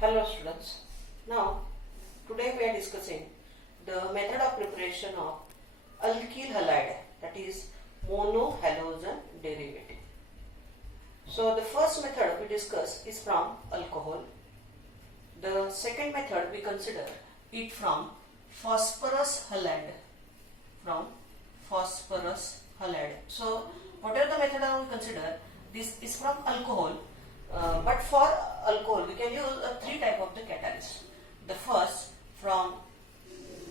Hello students. Now today we are discussing the method of preparation of alkyl halide, that is monohalogen derivative. So the first method we discuss is from alcohol. The second method we consider it from phosphorus halide. So whatever the method I will consider, this is from alcohol. But for alcohol we can use three type of the catalyst. The first from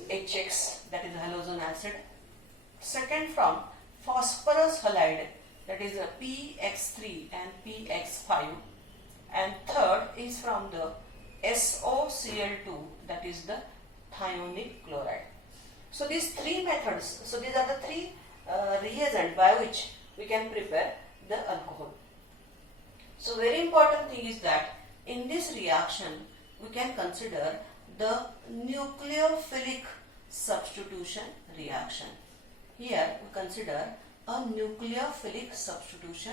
HX, that is halogen acid. Second from phosphorus halide, that is PX3 and PX5. And third is from the SOCl2, that is the thionic chloride. So these three methods, so these are the three reagents by which we can prepare the alcohol. So very important thing is that in this reaction we can consider the nucleophilic substitution reaction. Here we consider a nucleophilic substitution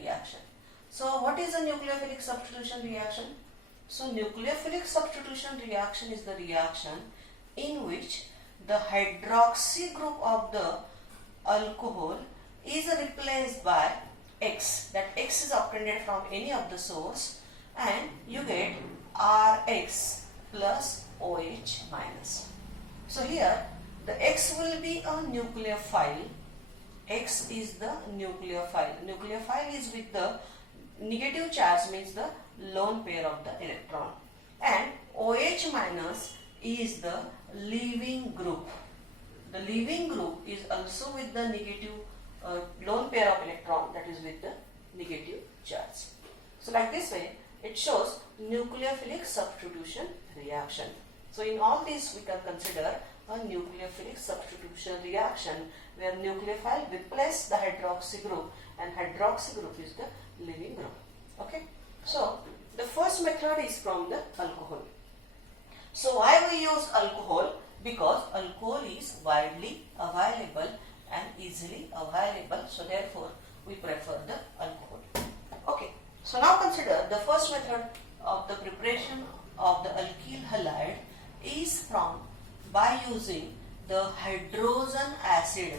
reaction. So what is a nucleophilic substitution reaction? So nucleophilic substitution reaction is the reaction in which the hydroxy group of the alcohol is replaced by X, that X is obtained from any of the source, and you get Rx plus OH minus. So here the X will be a nucleophile. X is the nucleophile. Nucleophile is with the negative charge, means the lone pair of the electron, and OH minus is the leaving group. The leaving group is also with the negative lone pair of electron, that is with the negative charge. So like this way it shows nucleophilic substitution reaction. So in all this we can consider a nucleophilic substitution reaction where nucleophile replaces the hydroxy group and hydroxy group is the leaving group. Okay. So the first method is from the alcohol. So why we use alcohol? Because alcohol is widely available and easily available, so therefore we prefer the alcohol. Okay, so now consider the first method of the preparation of the alkyl halide is from by using the hydrogen acid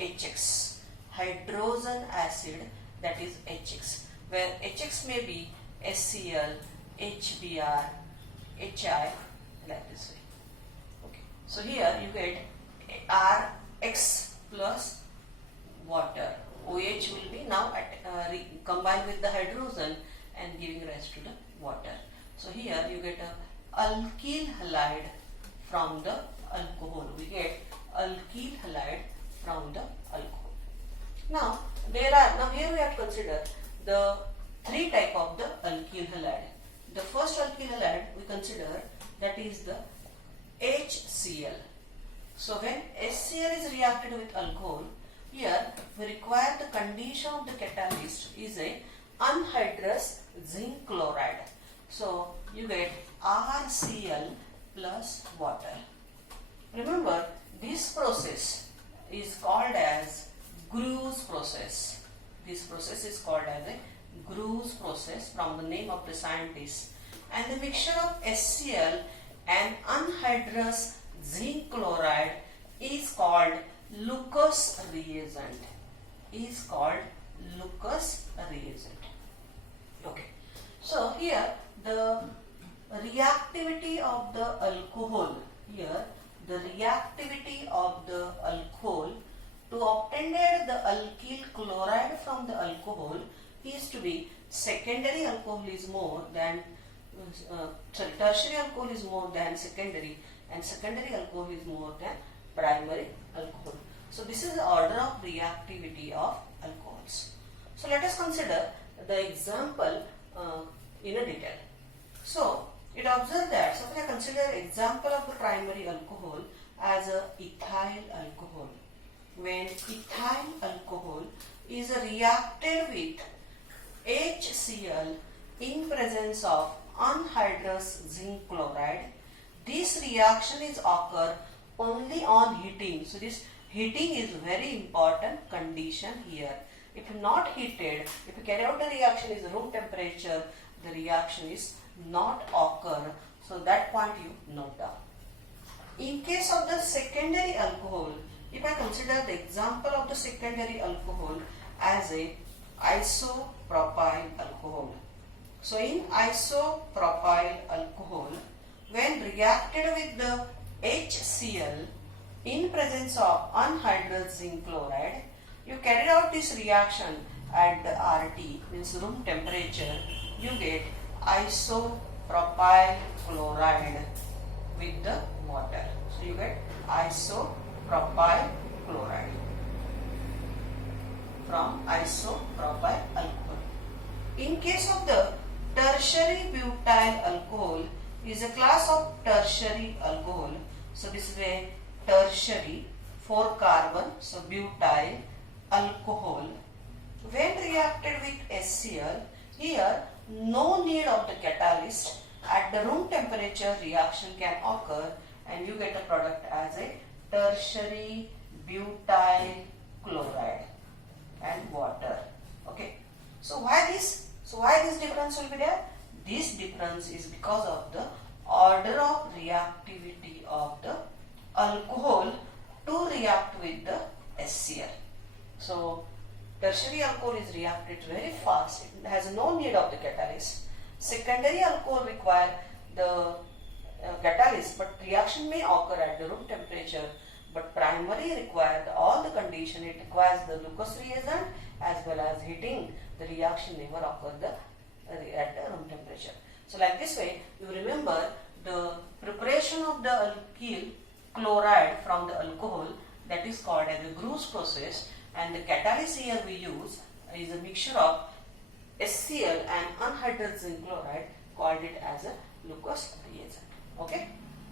HX. Hydrogen acid, that is HX, where HX may be HCl, HBr, HI, like this way. Okay, so here you get Rx plus water. OH will be now combined with the hydrogen and giving rise to the water. So here you get a alkyl halide from the alcohol. We get alkyl halide from the alcohol. Now here we have to consider the three type of the alkyl halide. The first alkyl halide we consider, that is the HCl. So when HCl is reacted with alcohol, here we require the condition of the catalyst is a anhydrous zinc chloride. So you get RCl plus water. Remember, this process is called as Gru's process. This process is called as a Gru's process from the name of the scientist. And the mixture of HCl and anhydrous zinc chloride is called Lucas reagent. Okay. So here the reactivity of the alcohol. Here the reactivity of the alcohol to obtain the alkyl chloride from the alcohol is to be secondary alcohol is more than tertiary alcohol is more than secondary, and secondary alcohol is more than primary alcohol. So this is the order of reactivity of alcohols. So let us consider the example in a detail. So it observed that, so we consider example of the primary alcohol as a ethyl alcohol. When ethyl alcohol is reacted with HCl in presence of anhydrous zinc chloride, this reaction is occur only on heating. So this heating is very important condition here. If not heated, if you carry out the reaction is room temperature, the reaction is not occur. So that point you note down. In case of the secondary alcohol, if I consider the example of the secondary alcohol as a isopropyl alcohol. So in isopropyl alcohol, when reacted with the HCl in presence of anhydrous zinc chloride, you carry out this reaction at the RT, means room temperature, you get isopropyl chloride with the water. So you get isopropyl chloride from isopropyl alcohol. In case of the tertiary butyl alcohol, is a class of tertiary alcohol. So this is a tertiary 4 carbon, so butyl alcohol. When reacted with HCl, here no need of the catalyst. At the room temperature reaction can occur and you get a product as a tertiary butyl chloride and water. Okay. So why this? So why this difference will be there? This difference is because of the order of reactivity of the alcohol to react with the HCl. So tertiary alcohol is reacted very fast. It has no need of the catalyst. Secondary alcohol require the catalyst, but reaction may occur at the room temperature. But primary require all the condition. It requires the glucose reagent as well as heating. The reaction never occur at the room temperature. So like this way, you remember the preparation of the alkyl chloride from the alcohol, that is called as the Gru's process, and the catalyst here we use is a mixture of HCl and anhydrous zinc chloride, called it as a glucose reagent. Okay.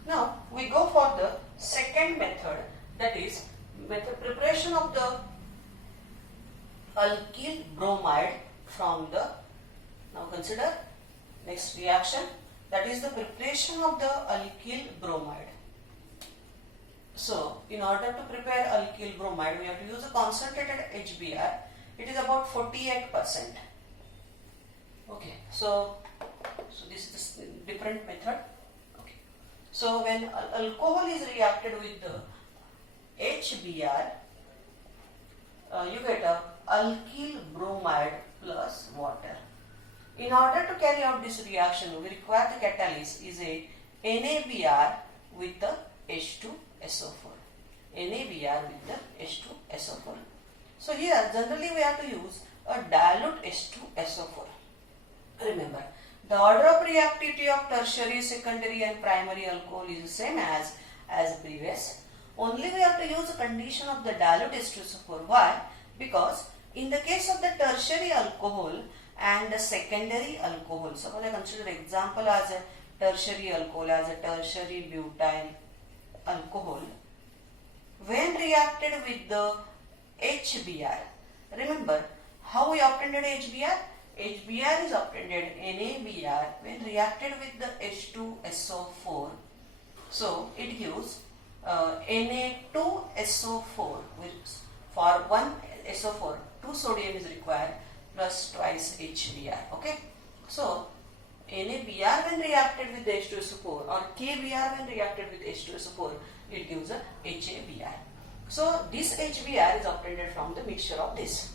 Now we go for the second method, that is method preparation of the alkyl bromide from the, now consider next reaction, that is the preparation of the alkyl bromide. So in order to prepare alkyl bromide, we have to use a concentrated HBr. It is about 48%. Okay, so this is the different method. Okay. So when alcohol is reacted with the HBr, you get a alkyl bromide plus water. In order to carry out this reaction, we require the catalyst is a NaBr with the H2SO4. NaBr with the H2SO4. So here generally we have to use a dilute H2SO4. Remember, the order of reactivity of tertiary, secondary and primary alcohol is the same as previous. Only we have to use a condition of the dilute H2SO4. Why? Because in the case of the tertiary alcohol and the secondary alcohol, suppose I consider example as a tertiary alcohol, as a tertiary butyl alcohol, when reacted with the HBr, remember how we obtained HBr? HBr is obtained NaBr when reacted with the H2SO4. So it gives Na2SO4, which for one SO4, 2 sodium is required plus twice HBr. Okay. So NaBr when reacted with the H2SO4 or KBr when reacted with H2SO4, it gives a HABr. So this HBr is obtained from the mixture of this.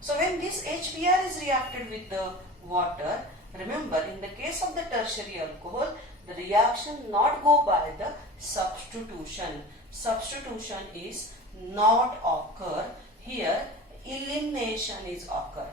So when this HBr is reacted with the water, remember in the case of the tertiary alcohol, the reaction not go by the substitution. Substitution is not occur. Here elimination is occur.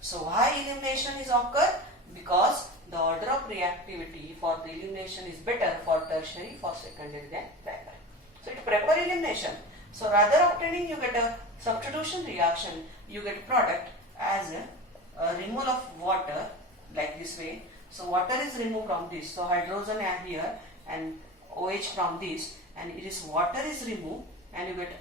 So why elimination is occur? Because the order of reactivity for the elimination is better for tertiary, for secondary than primary. So it prefer elimination. So rather obtaining you get a substitution reaction, you get product as a removal of water like this way. So water is removed from this. So hydrogen are here and OH from this, and it is water is removed and you get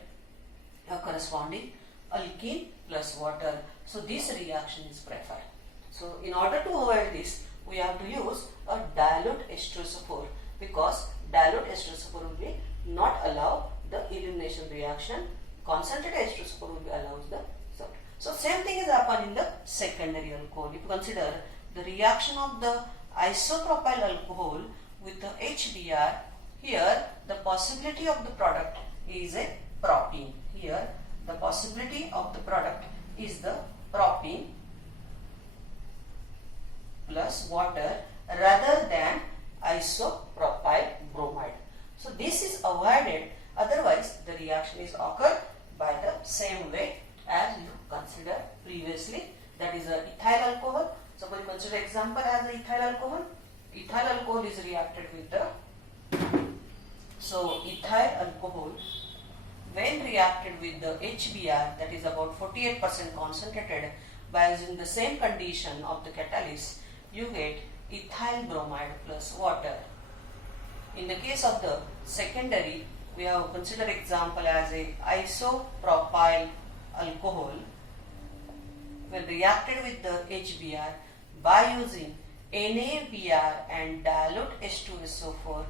a corresponding alkene plus water. So this reaction is preferred. So in order to avoid this, we have to use a dilute H2SO4, because dilute H2SO4 will be not allow the elimination reaction. Concentrated H2SO4 will be allows the result. So same thing is happen in the secondary alcohol. If you consider the reaction of the isopropyl alcohol with the HBr. Here the possibility of the product is a propene. Here the possibility of the product is the propene plus water rather than isopropyl bromide. So this is avoided, otherwise the reaction is occurred by the same way as you considered previously, that is a ethyl alcohol. Suppose you consider example as the ethyl alcohol. Ethyl alcohol is reacted with the, so ethyl alcohol when reacted with the HBr, that is about 48% concentrated, by using the same condition of the catalyst, you get ethyl bromide plus water. In the case of the secondary, we have considered example as a isopropyl alcohol. When reacted with the HBr by using NaBr and dilute H2SO4,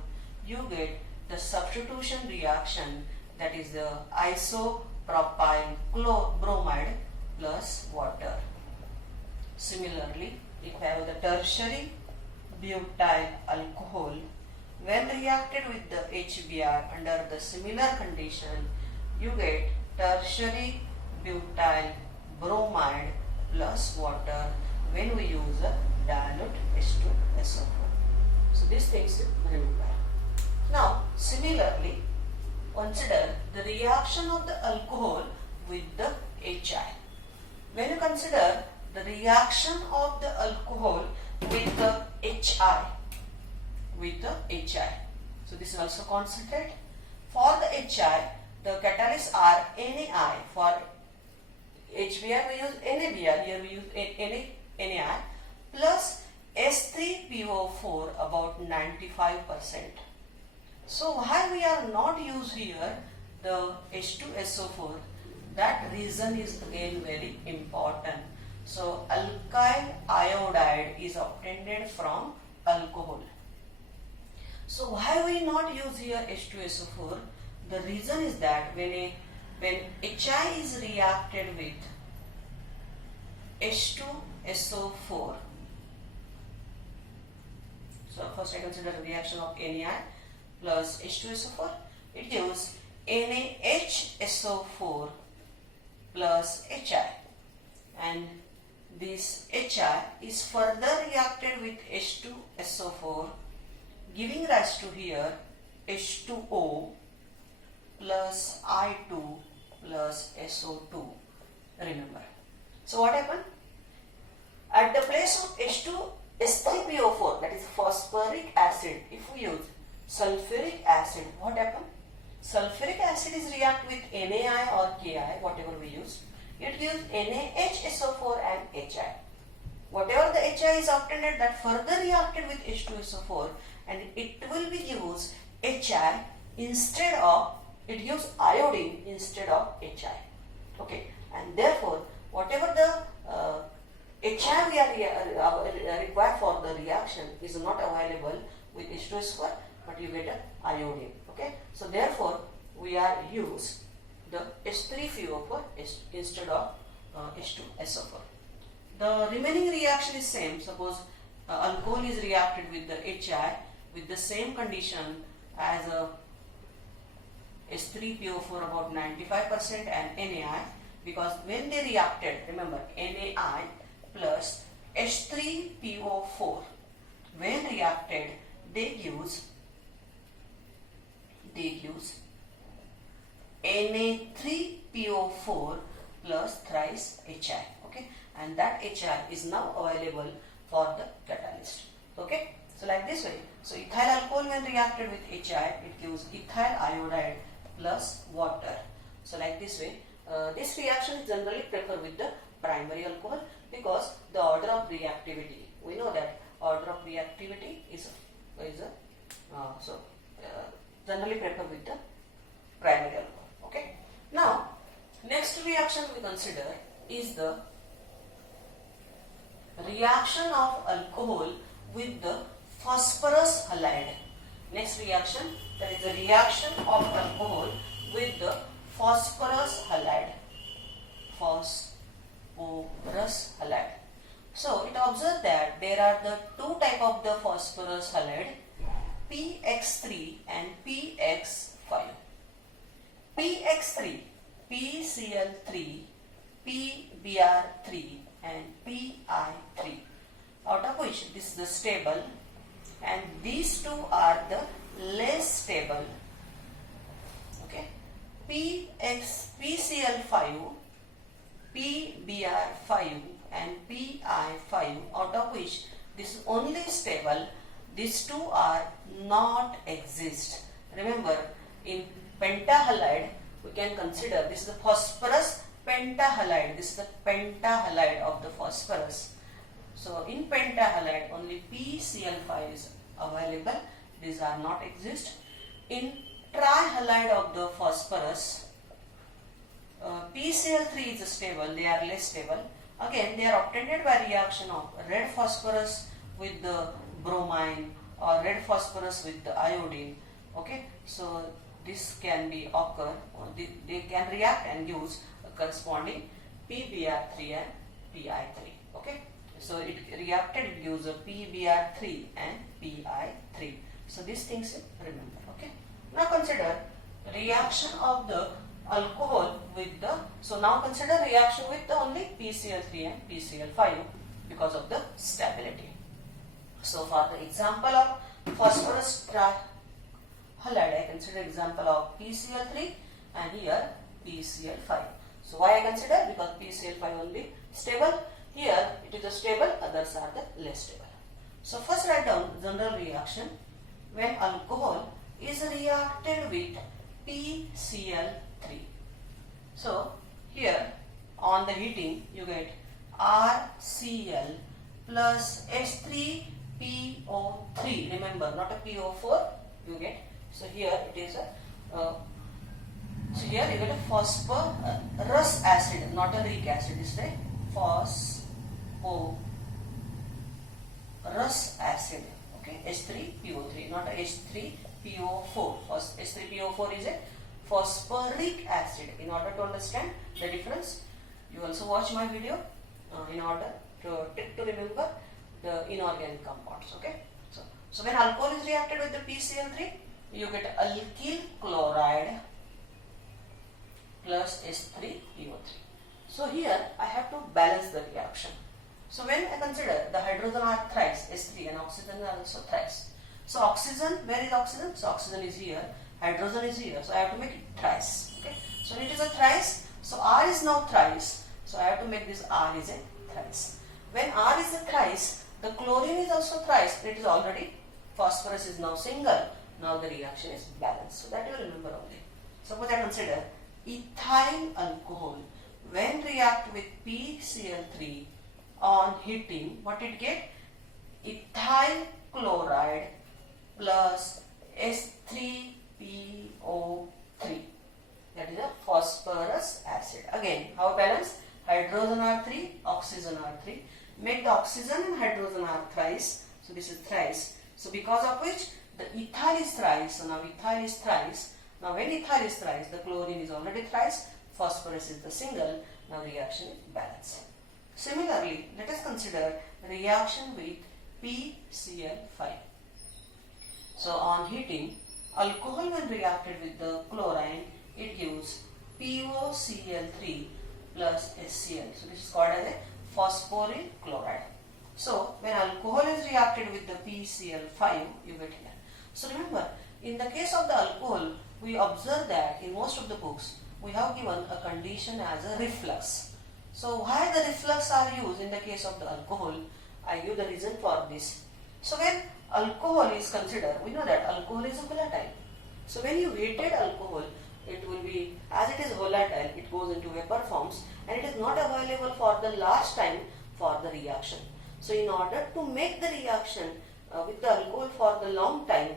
you get the substitution reaction, that is the isopropyl bromide plus water. Similarly, if I have the tertiary butyl alcohol, when reacted with the HBr under the similar condition, you get tertiary butyl bromide plus water when we use a dilute H2SO4. So these things remember. Now similarly, consider the reaction of the alcohol with the HI. When you consider the reaction of the alcohol with the HI, so this is also concentrate. For the HI, the catalysts are NaI. For HBr we use NaBr, here we use NaI plus S3PO4 about 95%. So why we are not use here the H2SO4? That reason is again very important. So alkyl iodide is obtained from alcohol. So why we not use here H2SO4? The reason is that when HI is reacted with H2SO4, so first I consider the reaction of NaI plus H2SO4, it gives NaHSO4 plus HI, and this HI is further reacted with H2SO4, giving rise to here H2O plus I2 plus SO2. Remember. So what happened? At the place of S3PO4, that is phosphoric acid, if we use sulfuric acid, what happened? Sulfuric acid is react with NaI or Ki, whatever we use. It gives NaHSO4 and HI. Whatever the HI is obtained, that further reacted with H2SO4, and it will be used HI instead of, it gives iodine instead of HI. Okay, and therefore whatever the HI we are required for the reaction is not available with H2SO4, but you get a iodine. Okay, so therefore we are use the H3PO4 instead of H2SO4. The remaining reaction is same. Suppose alcohol is reacted with the HI with the same condition as a H3PO4 about 95% and NaI, because when they reacted, remember NaI plus H3PO4, when reacted they use Na3PO4 plus thrice HI. Okay, and that HI is now available for the catalyst. Okay, so like this way. So ethyl alcohol when reacted with HI, it gives ethyl iodide plus water. So like this way, this reaction is generally preferred with the primary alcohol because the order of reactivity, we know that order of reactivity is generally preferred with the primary alcohol. Okay. Now next reaction we consider is the reaction of alcohol with the phosphorus halide. Next reaction, that is the reaction of alcohol with the phosphorus halide. So it observed that there are the two type of the phosphorus halide, PX3 and PX5. PX3, PCl3, PBr3 and PI3, out of which this is the stable and these two are the less stable. Okay, PCl5, PBr5 and PI5, out of which this is only stable, these two are not exist. Remember, in pentahalide we can consider this is the phosphorus pentahalide. This is the pentahalide of the phosphorus. So in pentahalide only PCl5 is available. These are not exist. In trihalide of the phosphorus, PCl3 is stable. They are less stable. Again, they are obtained by reaction of red phosphorus with the bromine or red phosphorus with the iodine. Okay, so this can be occur, or they can react and use a corresponding PBr3 and PI3. Okay, so it reacted, it gives a PBr3 and PI3. So these things remember. Okay, now consider reaction of the alcohol with the, so now consider reaction with the only PCl3 and PCl5 because of the stability. So for the example of phosphorus trihalide, I consider example of PCl3 and here PCl5. So why I consider? Because PCl5 only stable. Here it is a stable, others are the less stable. So first write down general reaction when alcohol is reacted with PCl3. So here on the heating you get RCl plus H3PO3. Remember, not a PO4 you get. So here it is a so here you get a phosphorus acid, not a uric acid. This is a phosphorus acid. Okay, H3PO3, not a H3PO4. H3PO4 is a phosphoric acid. In order to understand the difference, you also watch my video in order to remember the inorganic compounds. Okay, so when alcohol is reacted with the PCl3, you get alkyl chloride plus H3PO3. So here I have to balance the reaction. So when I consider the hydrogen are thrice, H3, and oxygen are also thrice. So oxygen, where is oxygen? So oxygen is here, hydrogen is here. So I have to make it thrice. Okay. So when it is a thrice, so R is now thrice. So I have to make this R is a thrice. When R is a thrice, the chlorine is also thrice. It is already, phosphorus is now single. Now the reaction is balanced. So that you remember only. Suppose I consider ethyl alcohol. When react with PCl3 on heating, what it get? Ethyl chloride plus H3PO3. That is a phosphorus acid. Again, how balanced? Hydrogen are 3, oxygen are 3. Make the oxygen and hydrogen are thrice. So this is thrice. So because of which the ethyl is thrice. So now ethyl is thrice. Now when ethyl is thrice, the chlorine is already thrice. Phosphorus is the single. Now reaction is balanced. Similarly, let us consider reaction with PCl5. So on heating, alcohol when reacted with the chlorine, it gives POCl3 plus HCl. So this is called as a phosphoryl chloride. So when alcohol is reacted with the PCl5, you get here. So remember, in the case of the alcohol, we observe that in most of the books, we have given a condition as a reflux. So why the reflux are used in the case of the alcohol? I give the reason for this. So when alcohol is considered, we know that alcohol is a volatile. So when you heated alcohol, it will be, as it is volatile, it goes into vapor forms and it is not available for the last time for the reaction. So in order to make the reaction with the alcohol for the long time,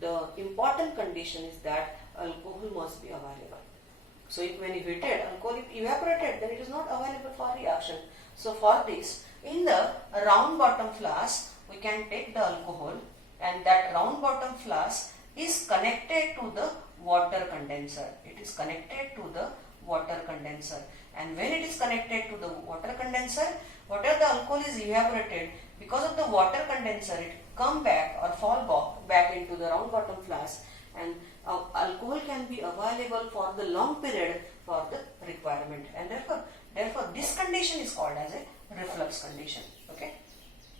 the important condition is that alcohol must be available. So if when you heated, alcohol evaporated, then it is not available for reaction. So for this, in the round bottom flask, we can take the alcohol and that round bottom flask is connected to the water condenser. It is connected to the water condenser. And when it is connected to the water condenser, whatever the alcohol is evaporated, because of the water condenser, it come back or fall back into the round bottom flask, and alcohol can be available for the long period for the requirement, and therefore this condition is called as a reflux condition. Okay.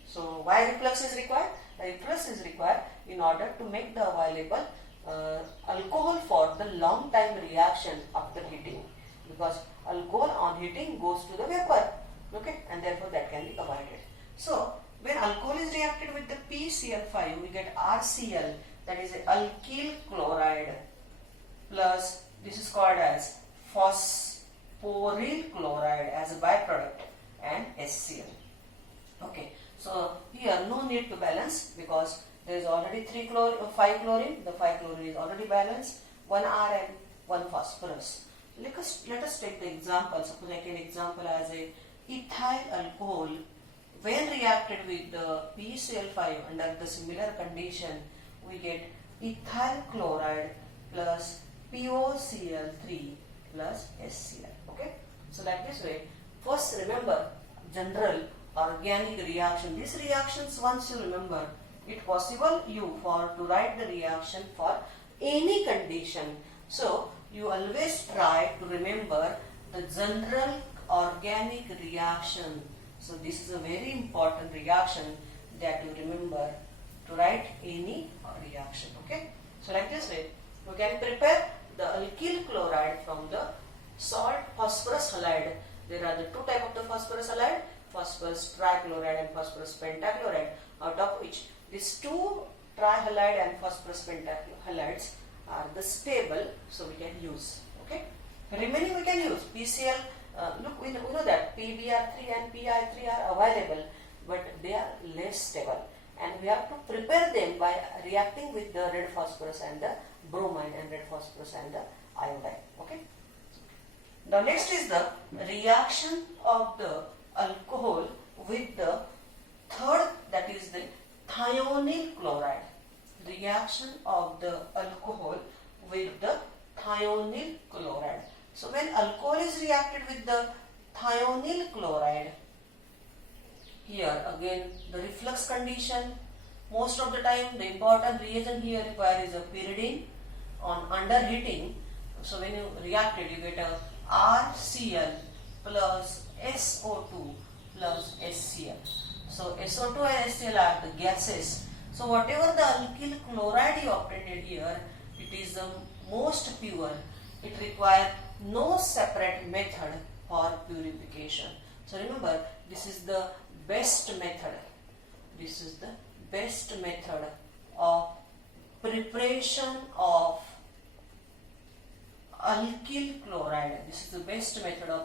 So why reflux is required? Reflux is required in order to make the available alcohol for the long time reaction after heating, because alcohol on heating goes to the vapor, okay, and therefore that can be avoided. So when alcohol is reacted with the PCl5, we get RCl, that is a alkyl chloride, plus this is called as phosphoryl chloride as a byproduct, and HCl. Okay, so here no need to balance because there is already 5 chlorine. The 5 chlorine is already balanced, 1 R and 1 phosphorus. Let us take the example. Suppose I take an example as a ethyl alcohol. When reacted with the PCl5 under the similar condition, we get ethyl chloride plus POCl3 plus HCl. Okay, so like this way. First remember general organic reaction. These reactions, once you remember, it possible you for to write the reaction for any condition. So you always try to remember the general organic reaction. So this is a very important reaction that you remember to write any reaction. Okay. So like this way, we can prepare the alkyl chloride from the salt phosphorus halide. There are the two types of the phosphorus halide, phosphorus trichloride and phosphorus pentachloride, out of which these two trihalide and phosphorus pentahalides are the stable, so we can use. Okay. Remaining we can use PCl. Look, we know that PBr3 and PI3 are available, but they are less stable, and we have to prepare them by reacting with the red phosphorus and the bromine, and red phosphorus and the iodine. Okay. Now next is the reaction of the alcohol with the third, that is the thionyl chloride. Reaction of the alcohol with the thionyl chloride. So when alcohol is reacted with the thionyl chloride, here again the reflux condition. Most of the time the important reagent here required is a pyridine on under heating. So when you react it, you get a RCl plus SO2 plus HCl. So SO2 and HCl are the gases. So whatever the alkyl chloride you obtained here, it is the most pure. It requires no separate method for purification. So remember, this is the best method. This is the best method of preparation of alkyl chloride. This is the best method of